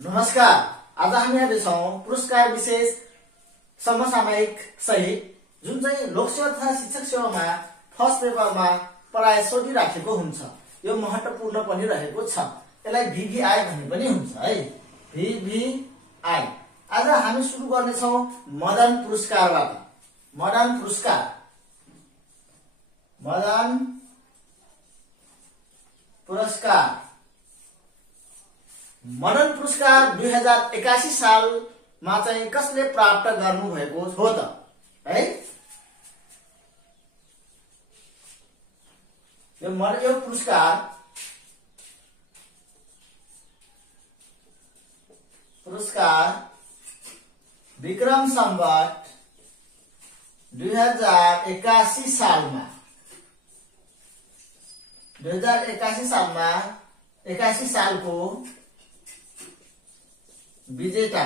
नमस्कार। आज हामी हेर्दैछौं पुरस्कार विशेष समसामयिक सहित जुन चाहिँ लोकसेवा तथा शिक्षक सेवामा फर्स्ट पेपरमा प्राय सोधिराखेको हुन्छ। यो महत्त्वपूर्ण पनि रहेको छ। यसलाई VVI भन्ने पनि हुन्छ है। VVI। आज हामी सुरु गर्नेछौं मदन पुरस्कारबाट। मदन पुरस्कार 2081 सालमा चाहिँ कसले प्राप्त गर्नु भएको हो त है। यो पुरस्कार विक्रम संवत 2081 सालमा 81 सालको विजेता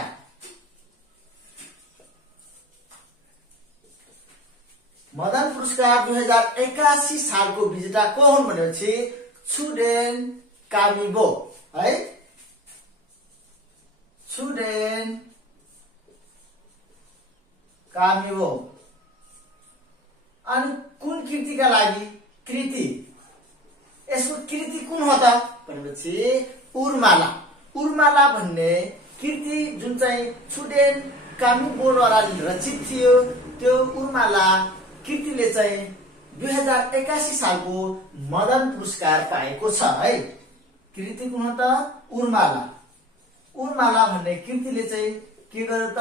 मदन पुरस्कार 2081 सालको विजेता को हुन् भनेपछि छुडेन कामिबो है। छुडेन कामिबो। अनि कुन कृतिका लागि कृति, यसको कृति कुन हो त भनेपछि उर्माला। उर्माला भन्ने कृति जुन चाहिँ छुडेन कामिबोद्वारा रचित थियो, त्यो उर्माला कृतिले चाहिँ 2081 सालको मदन पुरस्कार पाएको छ है। कृति कुन हो त उर्माला। उर्माला भन्ने कृतिले चाहिँ के गर्यो त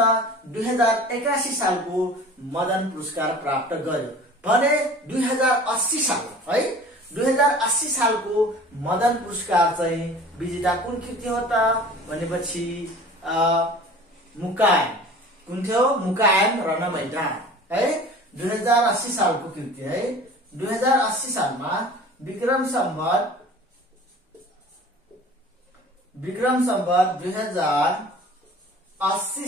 2081 सालको मदन पुरस्कार प्राप्त गर्यो भने 2080 साल है। 2080 सालको मदन पुरस्कार चाहिँ विजेता कुन कृति हो त भनेपछि मुकायम। कुन थियो? मुकायम रणमैदान है। 2080 सालको कृति है। 2080 सालमा विक्रम संवत 2080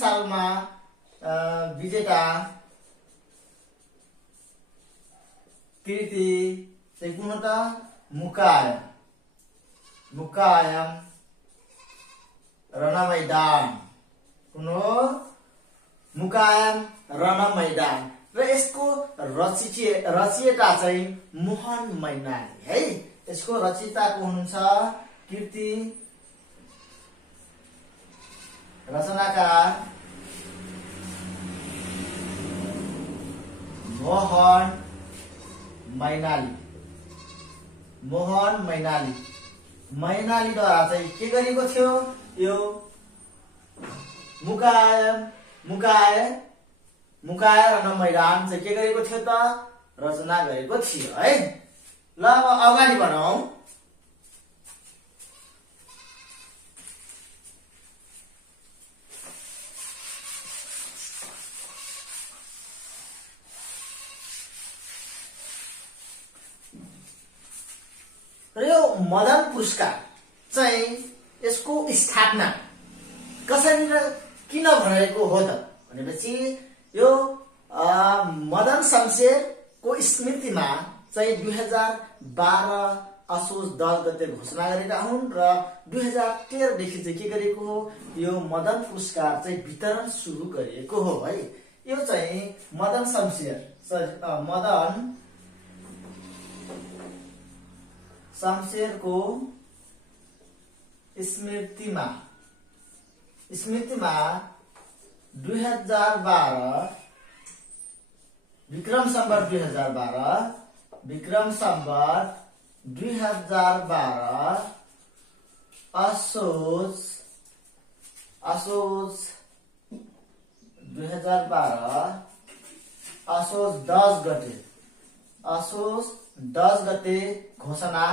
सालमा विजेता कृति चाहिँ कुन हो त मुकायम। मुकायम रणमैदान। कुन हो? मुकायम रणमैदान। र यसको रचयिता चाहिँ मोहन मैनाली है। यसको रचयिता को हुनुहुन्छ? कृति रचनाकार मोहन मैनाली। मोहन मैनाली। मैनालीद्वारा चाहिँ के गरेको थियो? यो मुकाय रणमैदान चाहिँ के गरेको थियो त? रचना गरेको थियो है। ल अब अगाडि बढौं। र यो मदन पुरस्कार चाहिँ यसको स्थापना कसरी र किन भएको हो त भनेपछि यो मदन शमशेरको स्मृतिमा चाहिँ 2012 असोज 10 गते घोषणा गरेका हुन् र 2013 देखि चाहिँ के गरेको हो? यो मदन पुरस्कार चाहिँ वितरण सुरु गरिएको हो है। यो चाहिँ मदन शमशेरको स्मृतिमा 2012 विक्रम संवत 2012 असोज 10 गते घोषणा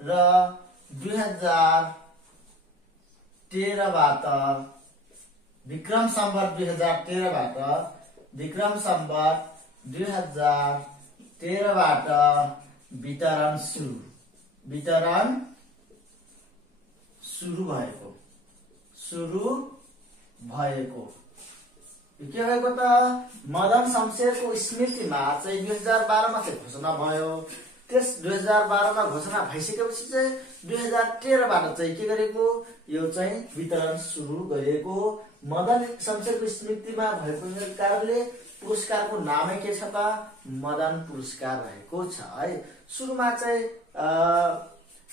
र 2013 बाट विक्रम संवत 2013 बाट वितरण सुरु भएको। के भएको त? मदन शमशेरको स्मृतिमा चाहिँ 2012 मा चाहिँ घोषणा भयो त्यस 2012 मा घोषणा भइसकेपछि चाहिँ 2013 बाट चाहिँ के गरेको यो चाहिँ वितरण सुरु गरेको। मदन शमशेरको स्मृतिमा भएको कारणले पुरस्कारको नामै के छ त मदन पुरस्कार रहेको छ है। सुरुमा चाहिँ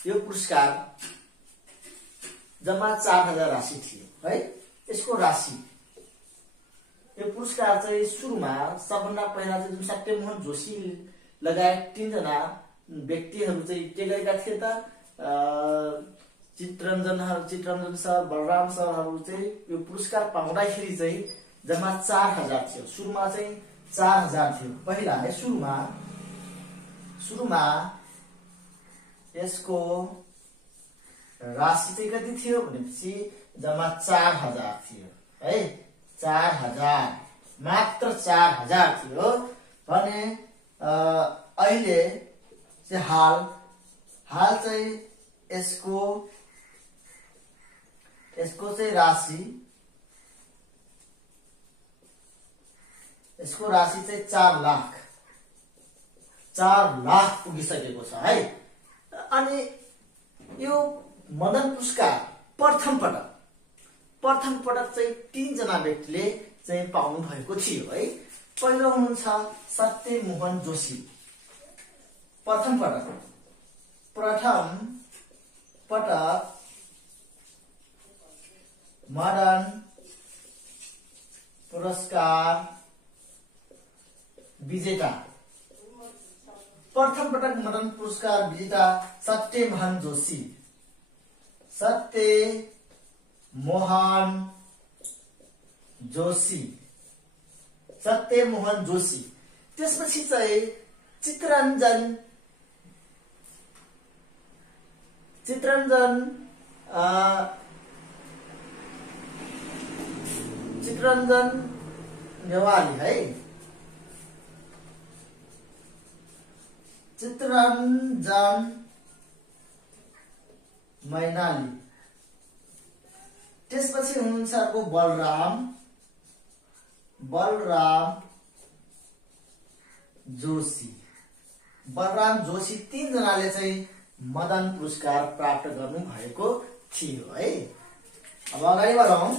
यो पुरस्कार जम्मा 4000 राशि थियो है। यसको राशि यो पुरस्कार चाहिँ सुरुमा सबभन्दा पहिला चाहिँ जुन सत्यमोहन जोशी लगायत 3 जना व्यक्तिहरू चाहिँ के गरेका थिए त चित्ररञ्जन सर बलराम सरहरू चाहिँ यो पुरस्कार पाउँदाखेरि चाहिँ जम्मा 4000 थियो। सुरुमा चाहिँ 4000 थियो पहिला है। सुरुमा यसको राशि चाहिँ कति थियो भनेपछि जम्मा 4000 थियो है। 4000 मात्र 4000 थियो भने अहिले चाहिँ हाल चाहिँ यसको चाहिँ राशि चाहिँ 4 लाख पुगिसकेको छ है। अनि यो मदन पुरस्कार प्रथम पटक चाहिँ 3 जना व्यक्तिले चाहिँ पाउनु भएको थियो है। पहिलो हुनुहुन्छ सत्यमोहन जोशी। प्रथम पटक मदन पुरस्कार विजेता सत्यमोहन जोशी। त्यसपछि चाहिँ चित्ररञ्जन नेवाली है। चित्ररञ्जन मैनाली। त्यसपछि हुनुहुन्छ अर्को बलराम जोशी 3 जनाले चाहिँ मदन पुरस्कार प्राप्त गर्नु भएको थियो है। अब अगाडि बढौं।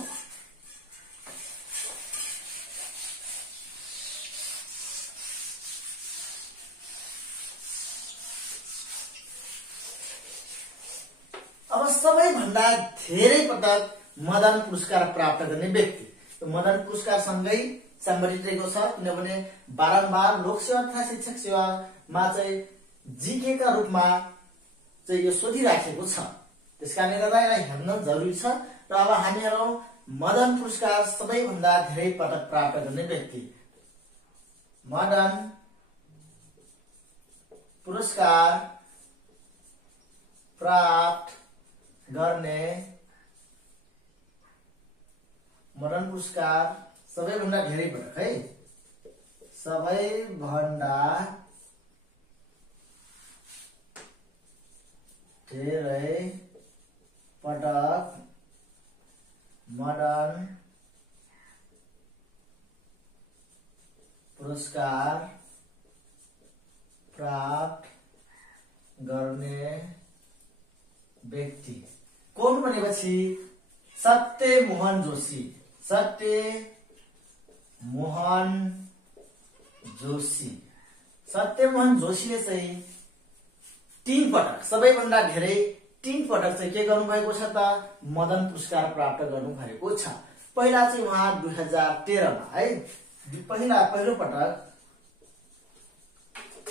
अब सबैभन्दा धेरै पटक मदन पुरस्कार प्राप्त गर्ने व्यक्ति मदन पुरस्कार सँगै सम्बन्धित रहेको छ। किनभने बारम्बार लोक सेवा तथा शिक्षक सेवामा चाहिँ जीके का रूपमा चाहिँ यो सोधिराखेको छ। त्यसकारणले गर्दा यसलाई हेर्न जरुरी छ। र अब हामी हेरौं मदन पुरस्कार सबैभन्दा धेरै पटक प्राप्त गर्ने व्यक्ति। मदन पुरस्कार प्राप्त गर्ने मदन पुरस्कार सबैभन्दा धेरै पटक है। सबैभन्दा धेरै पटक मदन पुरस्कार प्राप्त गर्ने व्यक्ति कोन भनेपछि सत्यमोहन जोशीले चाहिँ 3 पटक सबैभन्दा धेरै 3 पटक चाहिँ के गर्नुभएको छ त मदन पुरस्कार प्राप्त गर्नुभएको छ। पहिला चाहिँ उहाँ 2013 मा है।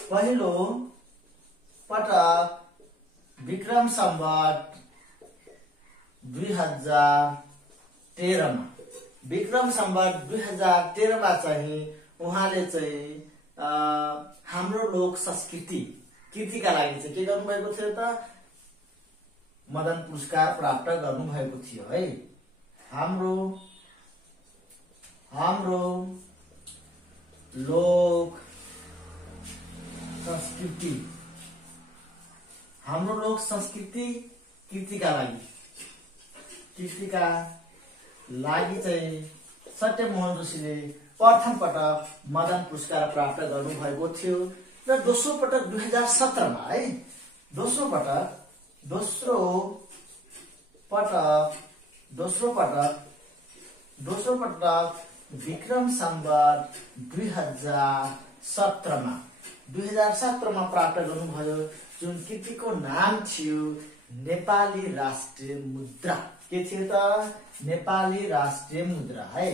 पहिलो पटक विक्रम सम्वत 2013 मा चाहिँ उहाँले चाहिँ हाम्रो लोक संस्कृति कीर्तिका लागि चाहिँ के गर्नुभएको थियो त मदन पुरस्कार प्राप्त गर्नुभएको थियो है। हाम्रो लोक संस्कृति कीर्तिका लागि चाहिँ सत्यमोहन जोशीले प्रथम पटक मदन पुरस्कार प्राप्त गर्नुभएको थियो। र दोस्रो पटक 2017 मा है दोस्रो पटक विक्रम सम्वत 2017 मा प्राप्त गर्नुभयो जुन कृतिको नाम थियो नेपाली राष्ट्रिय मुद्रा। के थियो त? नेपाली राष्ट्रिय मुद्रा है,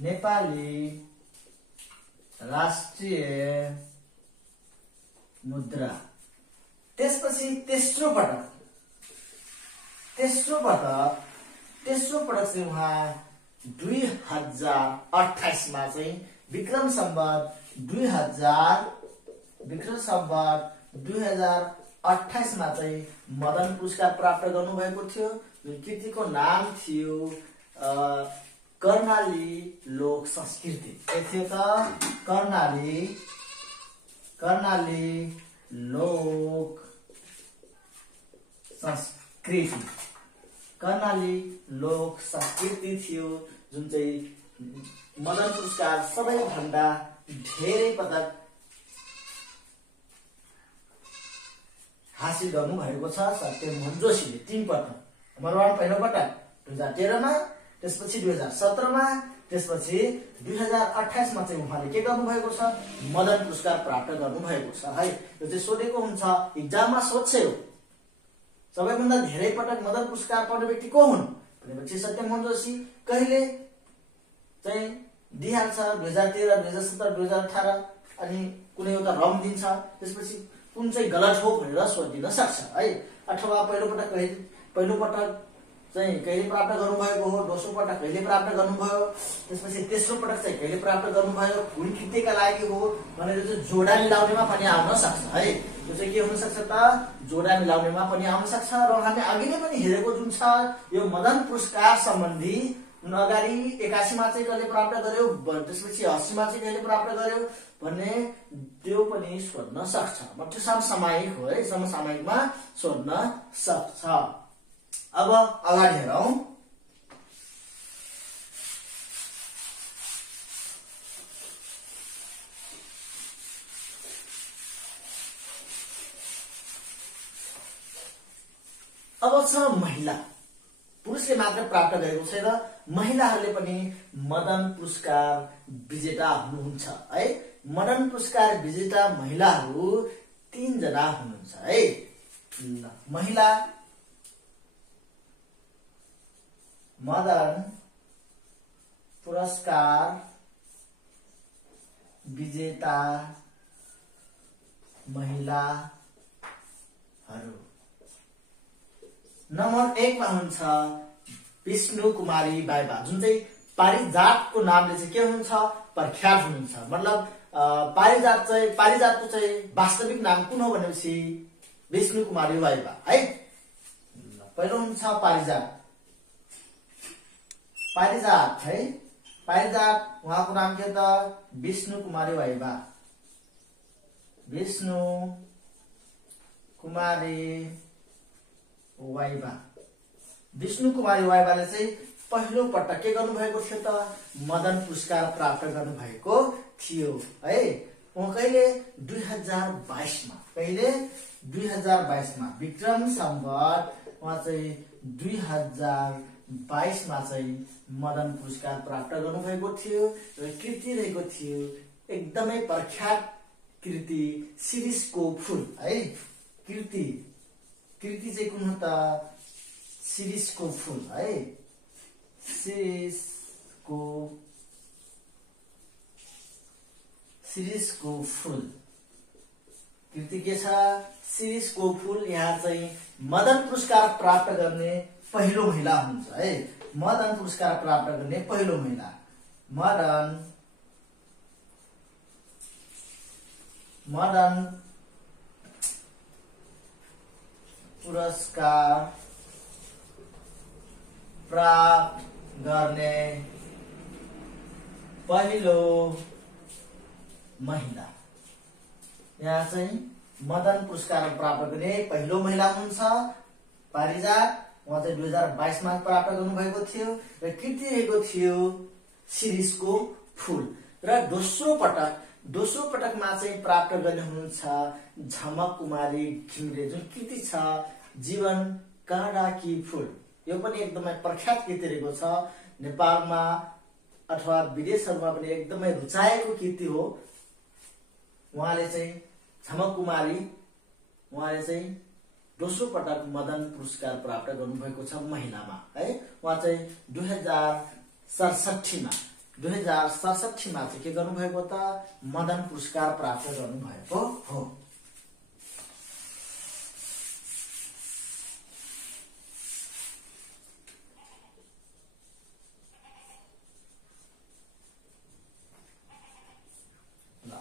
नेपाली राष्ट्रिय मुद्रा। त्यसपछि तेस्रो पटक चाहिँ उहाँ 2028 मा चाहिँ विक्रम सम्वत 2028 मा चाहिँ मदन पुरस्कार प्राप्त गर्नुभएको थियो। कृतिको नाम थियो कर्णाली लोक संस्कृति। के थियो त? कर्णाली लोक संस्कृति। कर्णाली लोक संस्कृति थियो जुन चाहिँ मदन पुरस्कार सबैभन्दा धेरै पटक हासिल गर्नु भएको छ सत्यमोहन जोशीले। 3 पटक, नम्बर 1 पहिलो पटक 2013 मा, त्यसपछि 2017 मा, त्यसपछि 2028 मा चाहिँ उहाँले के गर्नु भएको छ? मदन पुरस्कार प्राप्त गर्नु भएको छ है। यो चाहिँ सोधेको हुन्छ, एक्जाममा सोध्छ। सबैभन्दा धेरै पटक मदन पुरस्कार पाउने व्यक्ति को हुन् भनेपछि सत्यमोहन जोशी। कहिले चाहिँ दिइहाल्छ 2013, 2017, 2018 अनि कुनै एउटा रम दिन्छ, त्यसपछि कुन चाहिँ गलत हो भनेर सोधिन सक्छ है। अथवा पहिलो पटक चाहिँ कहिले प्राप्त गर्नुभएको हो, दोस्रो पटक कहिले प्राप्त गर्नुभयो, त्यसपछि तेस्रो पटक चाहिँ कहिले प्राप्त गर्नुभयो, कुन कृतिका लागि हो भनेर चाहिँ जोडा मिलाउनेमा पनि आउन सक्छ है। यो चाहिँ के हुन सक्छ त? जोडा मिलाउनेमा पनि आउन सक्छ। र हामी अघि नै पनि हेरेको जुन छ यो मदन पुरस्कार सम्बन्धी अगाडि 81 मा चाहिँ कहिले प्राप्त गर्यो, त्यसपछि 80 मा चाहिँ कहिले प्राप्त गर्यो भन्ने त्यो पनि सोध्न सक्छ। मतलब त्यो समसामयिक हो है, समसामयिकमा सोध्न सक्छ। अब अगाडि हेरौं। अब छ महिला। पुरुषले मात्र प्राप्त गरेको छैन, महिलाहरूले पनि मदन पुरस्कार विजेता हुनुहुन्छ है। मदन पुरस्कार विजेता महिलाहरू 3 जना हुनुहुन्छ है। महिला मदन पुरस्कार विजेता महिलाहरू। नम्बर 1 मा हुन्छ विष्णु कुमारी बाइबा, जुन चाहिँ पारिजातको नामले चाहिँ के हुनुहुन्छ? प्रख्यात हुनुहुन्छ। मतलब पारिजातको चाहिँ वास्तविक नाम कुन हो भनेपछि विष्णु कुमारी बाइबा है। पहिलो हुन्छ पारिजात है। पारिजात उहाँको नाम के त? विष्णु कुमारी वाइबा। विष्णु कुमारी वाइबाले चाहिँ पहिलो पटक के गर्नुभएको थियो त? मदन पुरस्कार प्राप्त गर्नुभएको थियो है। उहाँ कहिले 2022 मा, कहिले 2022 मा विक्रम सम्वत उहाँ चाहिँ 2022 मा चाहिँ मदन पुरस्कार प्राप्त गर्नुभएको थियो। र कृति रहेको थियो एकदमै प्रख्यात कृति शिरीषको फूल है। कृति चाहिँ कुन हो त? शिरीषको फूल है। शिरीषको फूल कृति के छ? शिरीषको फूल। यहाँ चाहिँ मदन पुरस्कार प्राप्त गर्ने पहिलो महिला हुनुहुन्छ है। मदन पुरस्कार प्राप्त गर्ने पहिलो महिला। मदन पुरस्कार प्राप्त गर्ने पहिलो महिला। यहाँ चाहिँ मदन पुरस्कार प्राप्त गर्ने पहिलो महिला हुनुहुन्छ पारिजात। उहाँ चाहिँ 2022 मा प्राप्त गर्नुभएको थियो र कृति रहेको थियो शिरीषको फूल। र दोस्रो पटक दोस्रो पटकमा चाहिँ प्राप्त गर्ने हुनुहुन्छ झमक कुमारी घिमिरे, जुन कृति छ जीवन काँडा कि फूल। यो पनि एकदमै प्रख्यात कृति रहेको छ, नेपालमा अथवा विदेशहरूमा पनि एकदमै रुचाएको कृति हो। उहाँले चाहिँ झमक कुमारी, उहाँले चाहिँ दोस्रो पटक मदन पुरस्कार प्राप्त गर्नुभएको छ महिलामा है। उहाँ चाहिँ 2067 मा चाहिँ के गर्नुभएको त मदन पुरस्कार प्राप्त गर्नुभएको हो।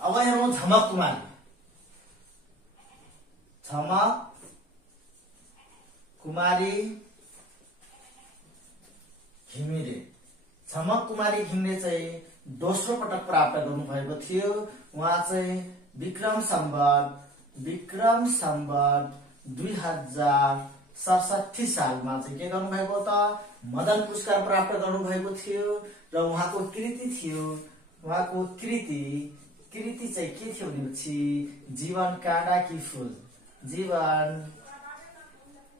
अब हेरौँ झमक कुमारी। झमक कुमारी घिमिरे, झमक कुमारी घिमिरे चाहिँ दोस्रो पटक प्राप्त गर्नुभएको थियो। उहाँ चाहिँ विक्रम सम्वत 2067 सालमा चाहिँ के गर्नुभएको त मदन पुरस्कार प्राप्त गर्नुभएको थियो। र उहाँको कृति थियो, उहाँको कृति चाहिँ के थियो भनेपछि जीवन काँडा कि फूल, जीवन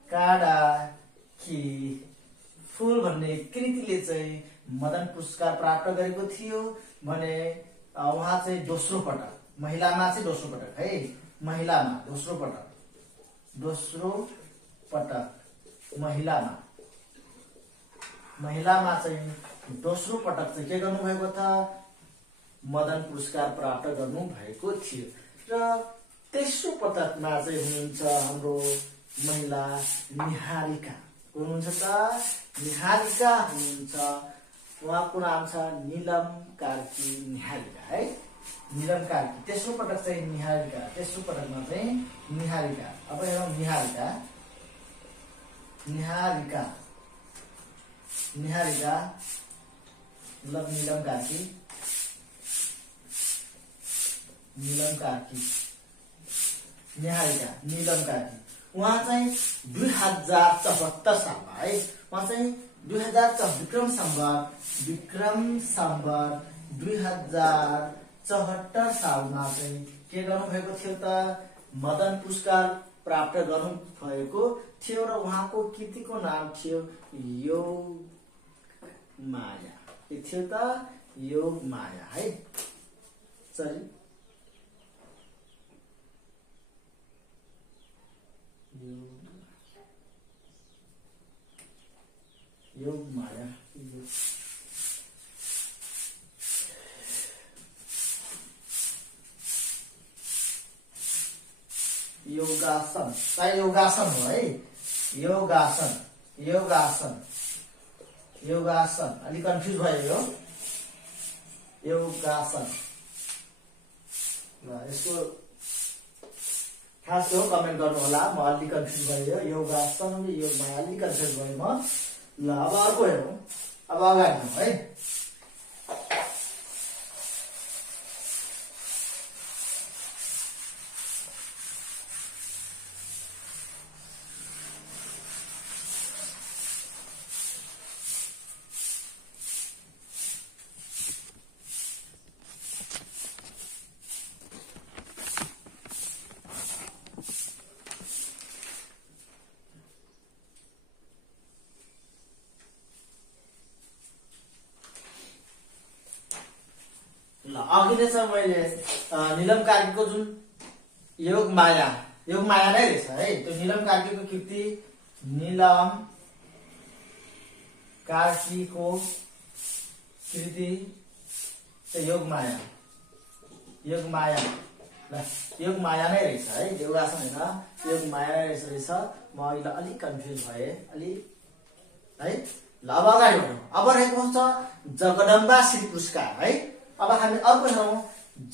काँडा कि फूल भन्ने कृतिले चाहिँ मदन पुरस्कार प्राप्त गरेको थियो भने उहाँ चाहिँ दोस्रो पटक, महिलामा चाहिँ दोस्रो पटक है, महिलामा दोस्रो पटक महिलामा चाहिँ दोस्रो पटक चाहिँ के गर्नुभएको था मदन पुरस्कार प्राप्त गर्नु भएको थियो। र तेस्रो पटकमा चाहिँ हुनुहुन्छ हाम्रो महिला निहारिका। को हुनुहुन्छ त निहारिका हुनुहुन्छ, उहाँको नाम छ नीलम कार्की निहारिका है, नीलम कार्की। तेस्रो पटक चाहिँ निहारिका, तेस्रो पटकमा चाहिँ निहारिका। अब हेरौँ निहारिका मतलब नीलम कार्की निहारिका नीलम कार्की। उहाँ चाहिँ 2074 सालमा है, उहाँ चाहिँ 2004 विक्रम सम्वत 2074 सालमा चाहिँ के गर्नुभएको थियो त मदन पुरस्कार प्राप्त गर्नुभएको थियो। र उहाँको कृतिको नाम थियो योग माया, के थियो त योग माया है। सरी योग माया, योगासन, योगासन हो है, योगासन अलि कन्फ्युज भयो यो योगासन। ल यसको खास हो कमेन्ट गर्नु होला, म अलि कन्फ्युज भयो योगासन र योग माया अलि कन्फ्युज भयो म। ल अब अर्को हेरौँ, अब अगाडि जाउँ है। अघि नै चाहिँ मैले नीलम कार्कीको जुन योग माया नै रहेछ है, त्यो नीलम कार्कीको कृति नीलम कार्कीको कृति योग माया नै रहेछ है, योगासन होइन योग माया नै रहेछ। म अहिले अलिक कन्फ्युज भए अलि है। ल अब अगाडि बढौँ। अब रहेको छ जगदम्बा श्री पुरस्कार है। अब हामी अर्को हेरौँ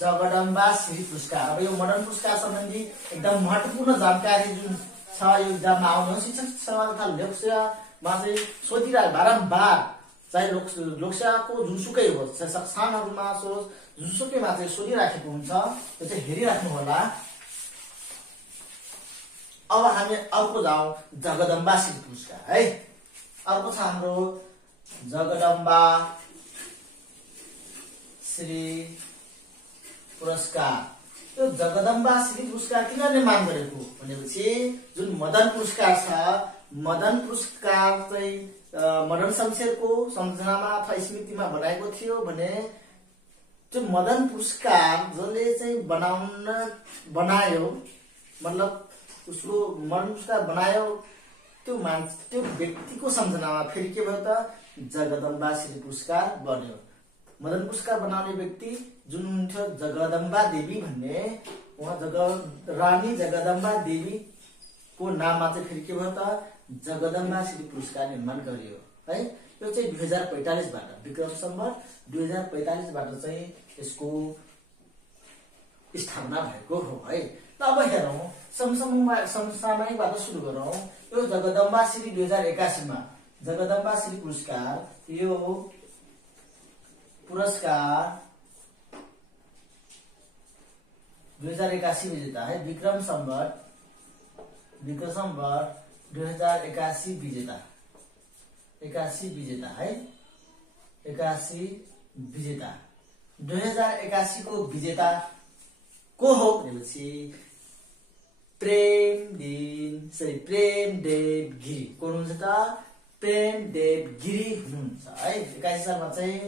जगदम्बा श्री पुरस्कार। अब यो मदन पुरस्कार सम्बन्धी एकदम महत्त्वपूर्ण जानकारी जुन छ यो इक्जाममा आउने हो। शिक्षक सेवा तथा लोकसेवामा चाहिँ सोधिरहेको बारम्बार, चाहे लोकसेवाको जुनसुकै होस्, स्थानहरूमा सोच जुनसुकैमा चाहिँ सोधिराखेको हुन्छ, त्यो चाहिँ हेरिराख्नु होला। अब हामी अर्को जाउँ जगदम्बा श्री पुरस्कार है। अर्को छ हाम्रो जगदम्बा श्री पुरस्कार। यो जगदम्बा श्री पुरस्कार किन निर्माण गरेको भनेपछि जुन मदन पुरस्कार छ, मदन पुरस्कार चाहिँ मदन शमशेरको सम्झनामा अथवा स्मृतिमा बनाएको थियो भने त्यो मदन पुरस्कार जसले चाहिँ बनायो मतलब उसको मदन पुरस्कार बनायो त्यो व्यक्तिको सम्झनामा फेरि के भयो त जगदम्बा श्री पुरस्कार बन्यो। मदन पुरस्कार बनाउने व्यक्ति जुन हुन्थ्यो जगदम्बा देवी भन्ने, उहाँ रानी जगदम्बा देवी को नाममा चाहिँ फेरि के भयो त जगदम्बा श्री पुरस्कार निर्माण गरियो है। यो चाहिँ 2045 बाट विक्रम सम्वत 2045 बाट चाहिँ यसको स्थापना भएको हो है। त अब हेरौं समसामयिकबाट सुरु गरौं। यो जगदम्बा श्री 2081 मा जगदम्बा श्री पुरस्कार यो पुरस्कार 2081 विजेता है। विक्रम सम्वत 2081 विजेता 81 विजेता है। 81 विजेता 2081 को विजेता को हो भनेपछि प्रेमदेव गिरी को हुनुहुन्छ त प्रेमदेव गिरी हुनुहुन्छ है। 81 सालमा चाहिँ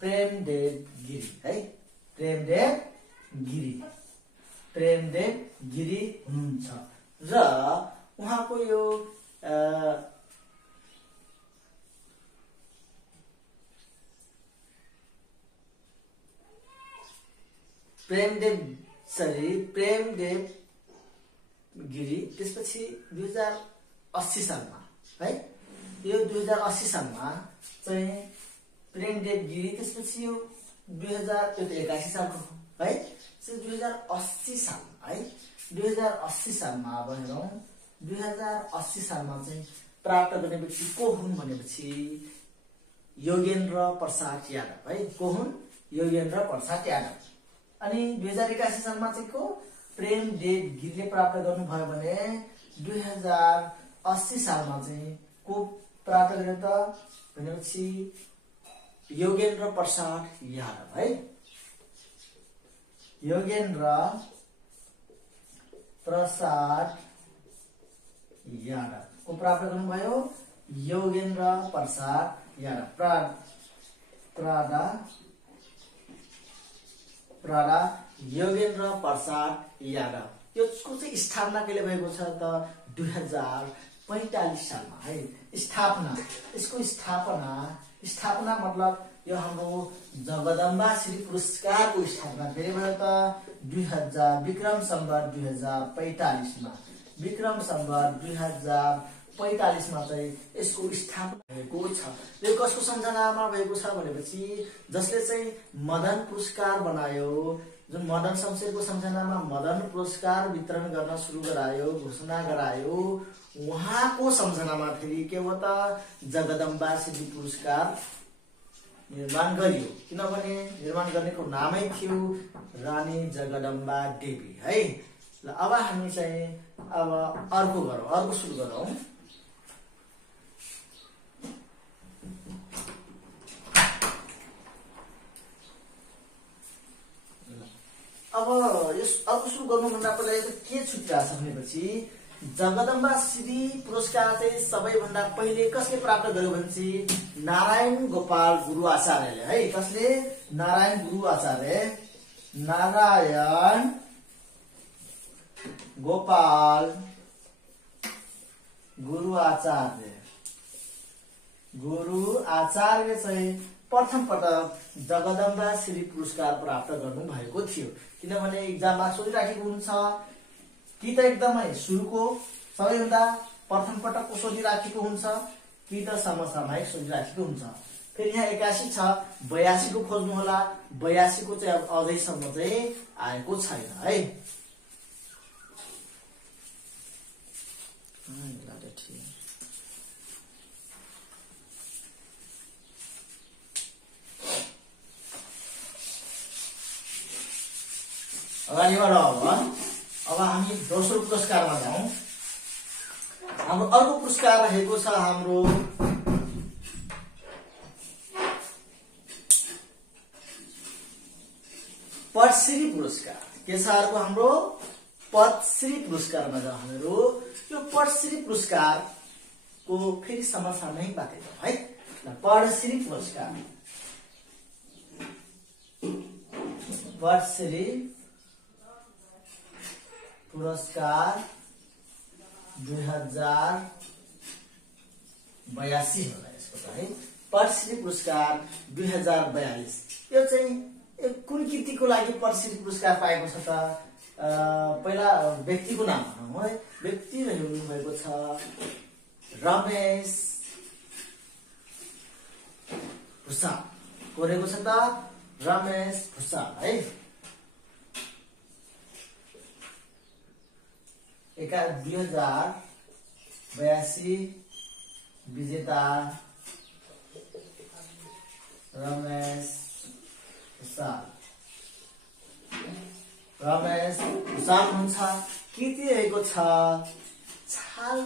प्रेमदेव गिरी है। प्रेमदेव गिरी हुनुहुन्छ र उहाँको यो प्रेमदेव गिरी त्यसपछि 2080 सालमा है। यो 2080 सालमा चाहिँ प्रेमदेव गिरी त्यसपछि यो 2081 सालको है। 2080 सालमा है 2080 सालमा अब हेरौं 2080 सालमा चाहिँ प्राप्त गर्ने व्यक्ति को हुन् भनेपछि योगेन्द्र प्रसाद यादव है। को हुन् योगेन्द्र प्रसाद यादव। अनि 2081 सालमा चाहिँ को प्रेमदेव गिरीले प्राप्त गर्नुभयो भने 2080 सालमा चाहिँ को प्राप्त गर्यो त भनेपछि योगेन्द्र प्रसाद यादव है। योगेन्द्र प्रसाद यादव को प्राप्त गर्नुभयो योगेन्द्र प्रसाद यादव। प्राडा योगेन्द्र प्रसाद यादव। यसको चाहिँ स्थापना कहिले भएको छ त 2045 सालमा है। स्थापना यसको स्थापना मतलब यो हाम्रो जगदम्बा श्री पुरस्कारको स्थापना फेरि भयो त विक्रम सम्वत 2045 मा। विक्रम सम्वत 2045 मा चाहिँ यसको स्थापना भएको छ। यो कसको सम्झनामा भएको छ भनेपछि जसले चाहिँ मदन पुरस्कार बनायो, जुन मदन शमशेरको सम्झनामा मदन पुरस्कार वितरण गर्न सुरु गरायो, घोषणा गरायो, उहाँको सम्झनामा फेरि के हो त जगदम्बा श्री पुरस्कार निर्माण गरियो। किनभने निर्माण गर्नेको नामै थियो रानी जगदम्बा देवी है। ल अब हामी चाहिँ अब अर्को सुरु गरौं। अब यस अर्को सुरु गर्नुभन्दा पहिला के छुट्याछ भनेपछि जगदम्बा श्री पुरस्कार चाहिँ सबैभन्दा पहिले कसले प्राप्त गर्यो भनेपछि नारायण गोपाल गुरु आचार्यले है। कसले नारायण गोपाल गुरु आचार्य चाहिँ प्रथम पटक जगदम्बा श्री पुरस्कार प्राप्त गर्नु भएको थियो। किनभने एक्जाममा सोधिराखेको हुन्छ कि त एकदमै सुरुको सबैभन्दा प्रथम पटकको सोधिराखेको हुन्छ कि त समसामयिक सोधिराखेको हुन्छ। फेरि यहाँ 81 छ, 82 को खोज्नु होला। 82 को चाहिँ अब अझैसम्म चाहिँ आएको छैन है। अगाडि बढौँ। अब हामी दोस्रो पुरस्कारमा जाउँ। हाम्रो अर्को पुरस्कार रहेको छ हाम्रो पद्मश्री पुरस्कार के छ अर्को हाम्रो पद्मश्री पुरस्कारमा जाउँ हामीहरू। यो पद्मश्री पुरस्कार को फेरि समसामयिक बात हेरौँ है। पद्मश्री पुरस्कार, पद्मश्री पुरस्कार 2082 होला यसको त है। पद्मश्री पुरस्कार 2042 यो चाहिँ कुन कृतिको लागि पद्मश्री पुरस्कार पाएको छ त? पहिला व्यक्तिको नाम भनौँ है। व्यक्ति हुनु भएको छ रमेश भुसाल। कोरेको छ त रमेश भुसाल है। 2082 विजेता रमेश भुसाल। रमेश भुसाल हुन्छ। कृति रहेको छ छाल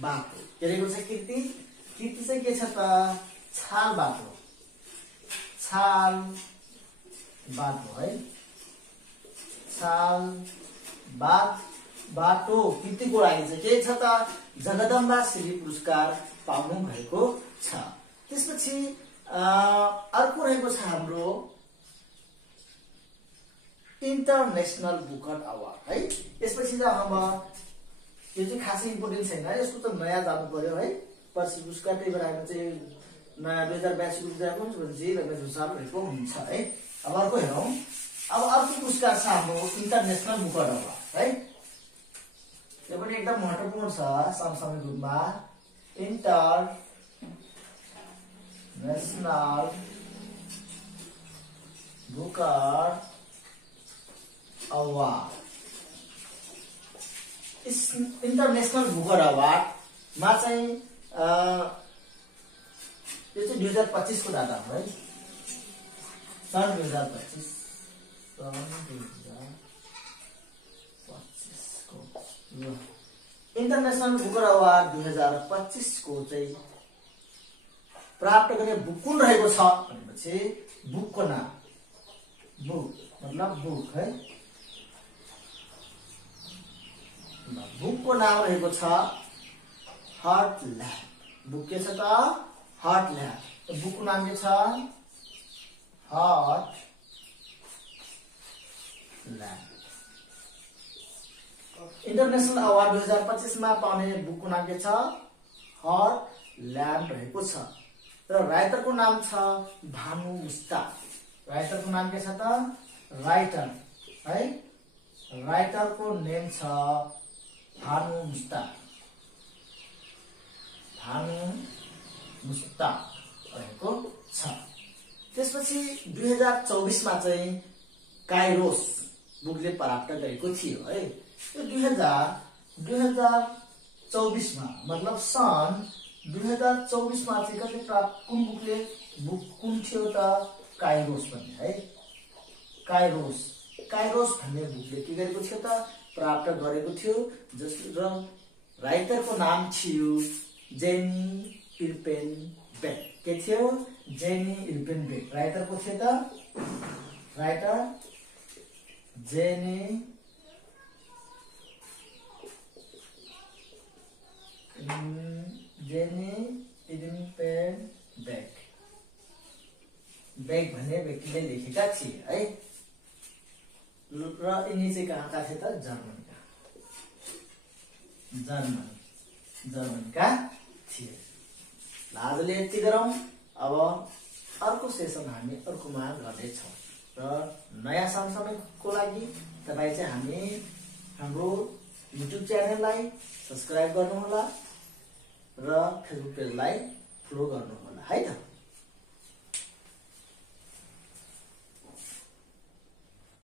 बाटो। के रहेको छ कृति? कृति चाहिँ के छ त? छाल बाटो। छाल बाटो है। छाल बाटो कृतिको लागि चाहिँ के छ त? जगदम्बा श्री पुरस्कार पाउनु भएको छ। त्यसपछि अर्को रहेको छ हाम्रो इन्टरनेशनल बुकर अवार्ड है। यसपछि चाहिँ अब यो चाहिँ खासै इम्पोर्टेन्ट छैन, यसको त नयाँ जानु पर्यो है। पद्मश्री पुरस्कार त्यही भएर हामी चाहिँ नयाँ 2082 रुपियाँको रमेश भुसाल रहेको हुन्छ है। अब अर्को हेरौँ। अब अर्को पुरस्कार छ हाम्रो इन्टरनेशनल बुकर अवार्ड है। यो पनि एकदम महत्त्वपूर्ण छ समसामयिक रूपमा। International Booker award. International Booker award मा चाहिँ यो चाहिँ 2025 को डाटा हो है। सन् 2025 को इन्टरनेशनल बुकर अवार्ड 2025 को चाहिँ प्राप्त गर्ने बुक कुन रहेको छ भनेपछि बुकको नाम, बुक मतलब बुक है। बुकको नाम रहेको छ हार्टल्यान्ड। बुक के छ त? हार्टल्यान्ड। बुकको नाम के छ? हार्टल्यान्ड। इन्टरनेशनल अवार्ड 2025 मा पाउने बुकको नाम के छ? हार्टल्यान्ड रहेको छ। र राइटरको नाम छ भानु मुस्ताक। राइटरको नाम के छ त? राइटर है। राइटरको नेम छ भानु मुस्ताक। भानु मुस्ताक रहेको छ। त्यसपछि 2024 मा चाहिँ काइरोस बुकले प्राप्त गरेको थियो है। यो 2024 मा मतलब सन् 2024 मा चाहिँ कति प्राप्त कुन बुकले बुक कुन थियो त? काइरोस भन्ने है। काइरोस भन्ने बुकले के गरेको थियो त? प्राप्त गरेको थियो। जसको राइटरको नाम थियो जेनी इल्पेनबेक। के थियो? जेनी इल्पेनबेक। राइटरको थियो त? राइटर जेनी इल्पेनबेक भन्ने व्यक्तिले लेखेका थिए है। र यिनी चाहिँ कहाँका थिए त? जर्मनीका थिए। आजले यति गरौँ। अब अर्को सेसन हामी अर्कोमा गर्दैछौँ। र नयाँ समसामयिकको लागि तपाईँ चाहिँ हाम्रो युट्युब च्यानललाई सब्सक्राइब गर्नुहोला र फेसबुक पेजलाई फलो गर्नुहोला है त।